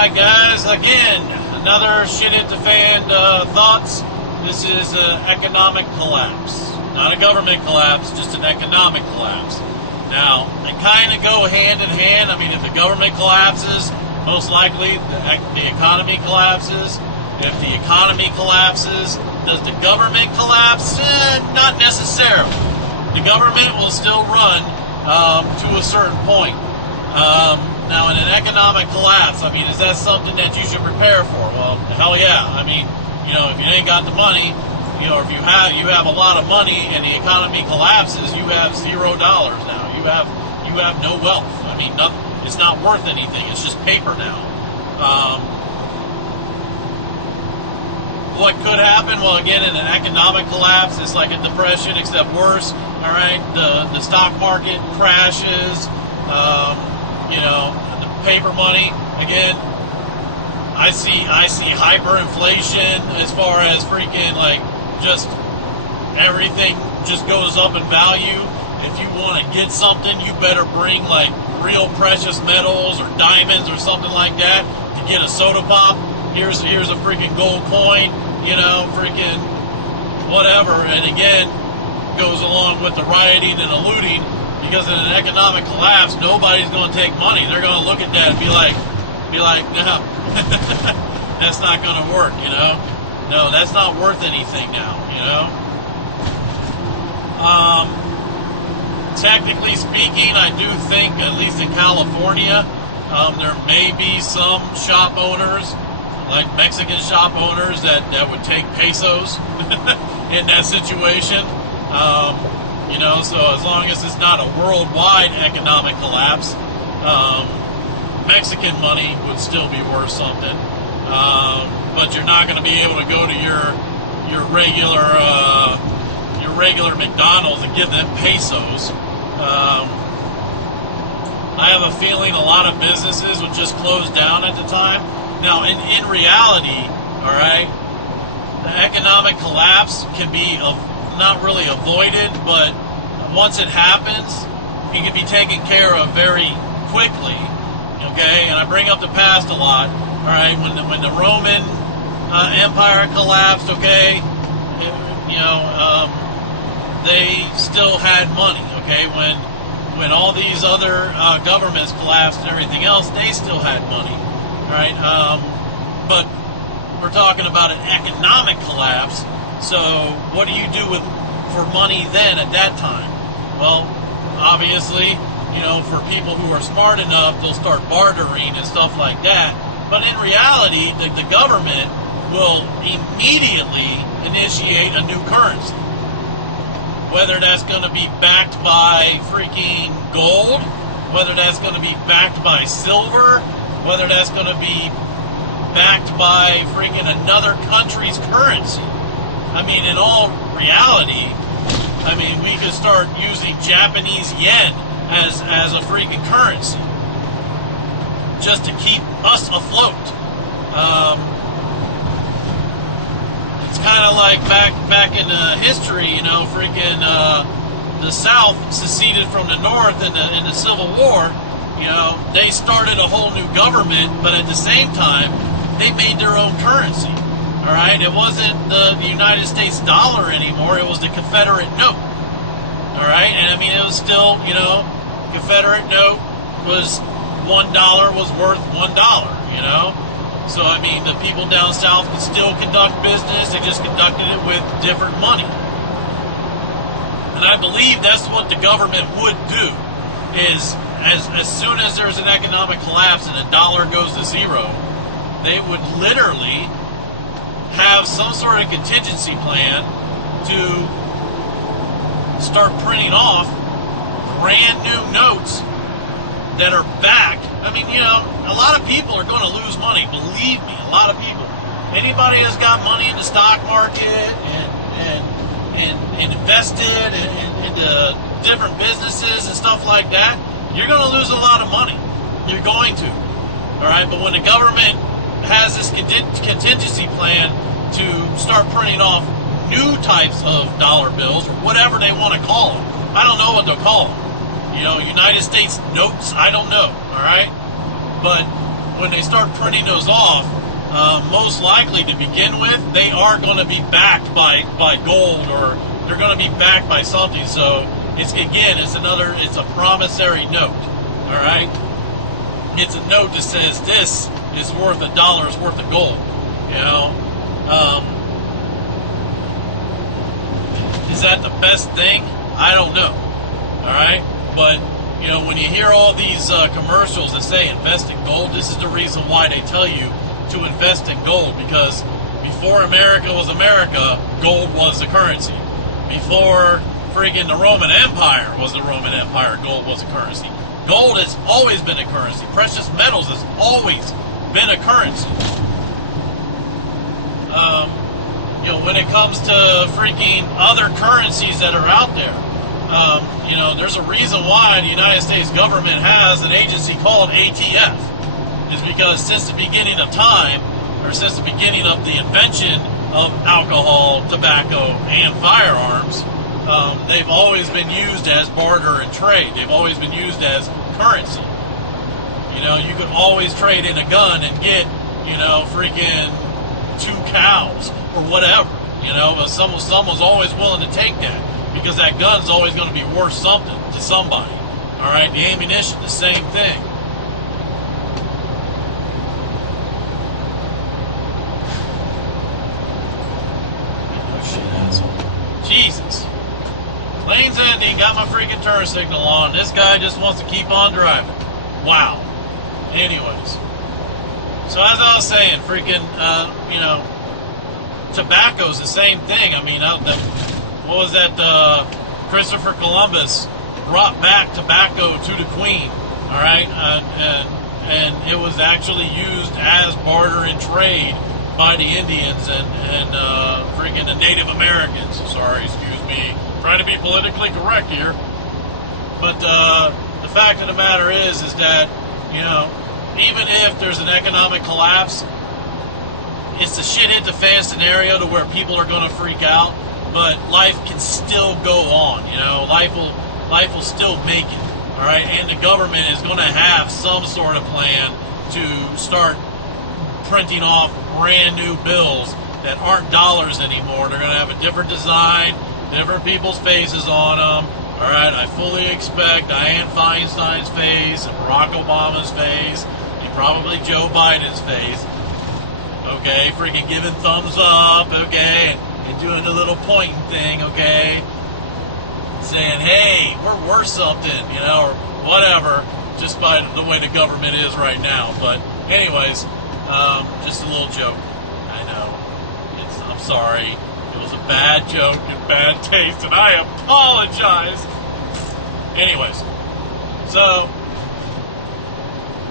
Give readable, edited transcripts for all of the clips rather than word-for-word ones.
Alright guys, again, another shit hit the fan thoughts. This is an economic collapse. Not a government collapse, just an economic collapse. Now, they kind of go hand in hand. I mean, if the government collapses, most likely the economy collapses. If the economy collapses, does the government collapse? Not necessarily. The government will still run to a certain point. Now, in an economic collapse, I mean, is that something that you should prepare for? Well, hell yeah. I mean, you know, if you ain't got the money, you know, if you have a lot of money and the economy collapses, you have $0 now. You have no wealth. I mean, it's not worth anything. It's just paper now. What could happen? Well, again, in an economic collapse, it's like a depression, except worse. All right, the stock market crashes. You know, the paper money, again, I see hyperinflation as far as freaking, like, just everything just goes up in value. If you want to get something, you better bring, like, real precious metals or diamonds or something like that to get a soda pop. Here's a freaking gold coin, you know, freaking whatever. And again, goes along with the rioting and the looting. Because in an economic collapse, nobody's going to take money. They're going to look at that and be like, no, that's not going to work, you know? No, that's not worth anything now, you know? Technically speaking, I do think, at least in California, there may be some shop owners, like Mexican shop owners, that would take pesos in that situation. You know, so as long as it's not a worldwide economic collapse, Mexican money would still be worth something. But you're not going to be able to go to your regular McDonald's and give them pesos. I have a feeling a lot of businesses would just close down at the time. Now, in reality, all right, the economic collapse can be not really avoided, but once it happens, it can be taken care of very quickly. Okay, and I bring up the past a lot. All right, when the Roman Empire collapsed, okay, you know, they still had money. Okay, when all these other governments collapsed and everything else, they still had money. All right, but we're talking about an economic collapse. So what do you do for money then at that time? Well, obviously, you know, for people who are smart enough, they'll start bartering and stuff like that. But in reality, the government will immediately initiate a new currency. Whether that's going to be backed by freaking gold, whether that's going to be backed by silver, whether that's going to be backed by freaking another country's currency. I mean, in all reality, I mean, we could start using Japanese yen as a freaking currency just to keep us afloat. It's kind of like back in history, you know, freaking the South seceded from the North in the Civil War. You know, they started a whole new government, but at the same time, they made their own currency. All right, it wasn't the United States dollar anymore. It was the Confederate note. All right, and I mean, it was still, you know, Confederate note was $1 was worth $1. You know, so I mean, the people down south could still conduct business. They just conducted it with different money. And I believe that's what the government would do. Is as soon as there's an economic collapse and the dollar goes to zero, they would literally have some sort of contingency plan to start printing off brand new notes that are backed. I mean, you know, a lot of people are going to lose money. Believe me, a lot of people. Anybody that's got money in the stock market and invested into different businesses and stuff like that, you're going to lose a lot of money. You're going to. All right, but when the government has this contingency plan to start printing off new types of dollar bills, or whatever they want to call them. I don't know what they'll call them. You know, United States notes, I don't know, all right? But when they start printing those off, most likely to begin with, they are going to be backed by gold, or they're going to be backed by something. So it's a promissory note. All right, it's a note that says this is worth $1's worth of gold. You know, is that the best thing? I don't know. All right, but you know, when you hear all these commercials that say invest in gold, this is the reason why they tell you to invest in gold, because before America was America, gold was the currency. Before freaking the Roman Empire was the Roman Empire, gold was a currency. Gold has always been a currency. Precious metals has always been a currency. You know, when it comes to freaking other currencies that are out there, you know, there's a reason why the United States government has an agency called ATF. Is because since the beginning of time, or since the beginning of the invention of alcohol, tobacco, and firearms, they've always been used as barter and trade. They've always been used as currency. You know, you could always trade in a gun and get, you know, freaking 2 cows or whatever. You know, but someone's always willing to take that, because that gun's always going to be worth something to somebody. All right, the ammunition, the same thing. Jesus. Lane's ending, got my freaking turn signal on. This guy just wants to keep on driving. Wow. Anyways. So as I was saying, freaking, you know, tobacco's the same thing. I mean, what was that? Christopher Columbus brought back tobacco to the Queen. All right? And it was actually used as barter and trade by the Indians and freaking the Native Americans. Sorry, excuse me. Trying to be politically correct here. But the fact of the matter is that, you know, even if there's an economic collapse, it's a shit hit the fan scenario to where people are going to freak out, but life can still go on. You know, life will still make it. All right, and the government is going to have some sort of plan to start printing off brand new bills that aren't dollars anymore. They're going to have a different design, different people's faces on them. All right, I fully expect Dianne Feinstein's face and Barack Obama's face and probably Joe Biden's face. Okay, freaking giving thumbs up, okay, and doing the little pointing thing, okay, saying, hey, we're worth something, you know, or whatever, just by the way the government is right now. But anyways, just a little joke. I know. I'm sorry. It was a bad joke and bad taste, and I apologize. Anyways, so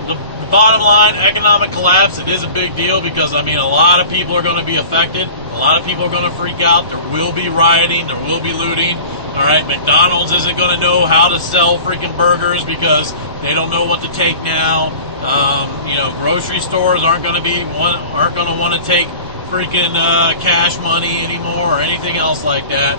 the bottom line, economic collapse, it is a big deal because, I mean, a lot of people are going to be affected. A lot of people are going to freak out. There will be rioting. There will be looting. All right, McDonald's isn't going to know how to sell freaking burgers because they don't know what to take now. You know, grocery stores aren't going to want to take freaking cash money anymore or anything else like that.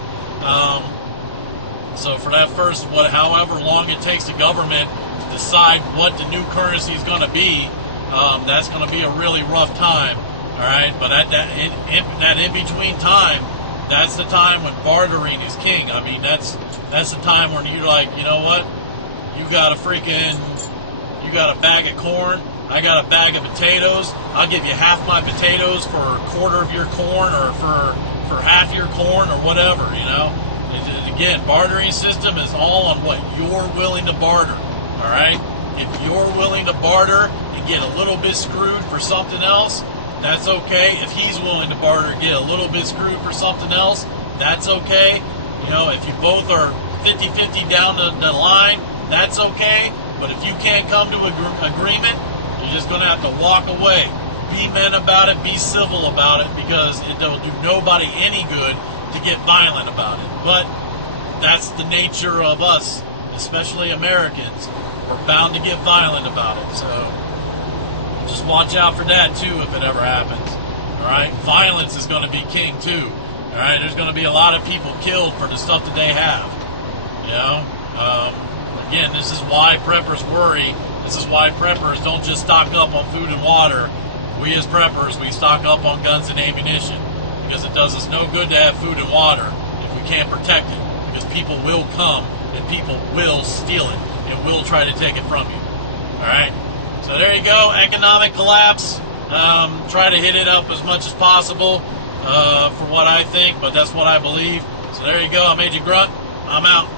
So for that first, however long it takes the government to decide what the new currency is going to be, that's going to be a really rough time. All right, but at that in between time, that's the time when bartering is king. I mean, that's the time when you're like, you know what, you got a bag of corn, I got a bag of potatoes. I'll give you half my potatoes for a quarter of your corn, or for half your corn, or whatever. You know. Again, bartering system is all on what you're willing to barter. All right. If you're willing to barter and get a little bit screwed for something else, that's okay. If he's willing to barter and get a little bit screwed for something else, that's okay. You know, if you both are 50-50 down the line, that's okay. But if you can't come to agreement, you're just going to have to walk away. Be men about it. Be civil about it, because it don't do nobody any good to get violent about it. But that's the nature of us, especially Americans. We're bound to get violent about it. So just watch out for that too if it ever happens. All right, violence is going to be king too. All right, there's going to be a lot of people killed for the stuff that they have. You know, again, this is why preppers worry This is why preppers don't just stock up on food and water. We as preppers, we stock up on guns and ammunition, because it does us no good to have food and water if we can't protect it, because people will come and people will steal it and will try to take it from you. All right, so there you go. Economic collapse. Try to hit it up as much as possible for what I think, but that's what I believe. So there you go. I made you grunt. I'm out.